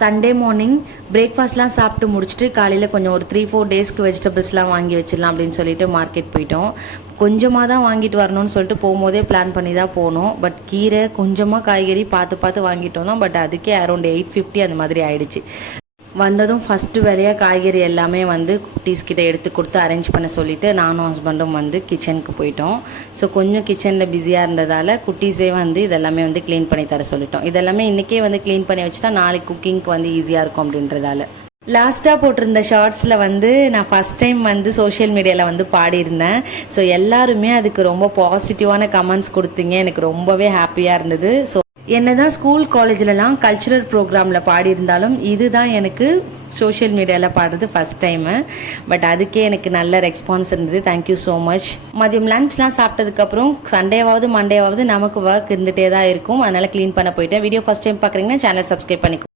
Sunday morning பிரேக்ஃபாஸ்ட்லாம் சாப்பிட்டு முடிச்சுட்டு காலையில் கொஞ்சம் ஒரு 3-4 டேஸ்க்கு வெஜிடபிள்ஸ்லாம் வாங்கி வச்சிடலாம் அப்படின்னு சொல்லிட்டு மார்க்கெட் போயிட்டோம். கொஞ்சமாக தான் வாங்கிட்டு வரணும்னு சொல்லிட்டு போகும்போதே பிளான் பண்ணி தான் போனோம். பட் கீரை கொஞ்சமாக காய்கறி பார்த்து வாங்கிட்டு வந்தோம். பட் அதுக்கே அரௌண்ட் 850 அந்த மாதிரி ஆயிடுச்சு. வந்ததும் ஃபஸ்ட்டு வேலையாக காய்கறி எல்லாமே குட்டீஸ்கிட்ட எடுத்து கொடுத்து அரேஞ்ச் பண்ண சொல்லிவிட்டு நானும் ஹஸ்பண்டும் கிச்சனுக்கு போயிட்டோம். ஸோ கொஞ்சம் கிச்சனில் பிஸியாக இருந்ததால் குட்டீஸே இதெல்லாமே க்ளீன் பண்ணி தர சொல்லிட்டோம். இதெல்லாமே இன்றைக்கே க்ளீன் பண்ணி வச்சுட்டா நாளைக்கு குக்கிங்க்கு ஈஸியாக இருக்கும் அப்படின்றதால. லாஸ்ட்டாக போட்டிருந்த ஷார்ட்ஸில் நான் ஃபஸ்ட் டைம் சோஷியல் மீடியாவில் பாடியிருந்தேன். ஸோ எல்லாருமே அதுக்கு ரொம்ப பாசிட்டிவான கமெண்ட்ஸ் கொடுத்தீங்க. எனக்கு ரொம்பவே ஹாப்பியாக இருந்தது. ஸோ என்னதான் ஸ்கூல் காலேஜ்லலாம் கல்ச்சுரல் ப்ரோக்ராமில் பாடியிருந்தாலும் இதுதான் எனக்கு சோஷியல் மீடியாவில் பாடுறது ஃபஸ்ட் டைமு. பட் அதுக்கே எனக்கு நல்ல ரெஸ்பான்ஸ் இருந்தது. Thank you so much. மதியம் லஞ்ச்லாம் சாப்பிட்டதுக்கப்புறம் சண்டேவாவது மண்டேவாவது நமக்கு ஒர்க் இருந்துகிட்டே தான் இருக்கும். அதனால் க்ளீன் பண்ண போயிட்டேன். வீடியோ ஃபஸ்ட் டைம் பார்க்குறீங்கன்னா சேனல் சப்ஸ்கிரைப் பண்ணிக்கோ.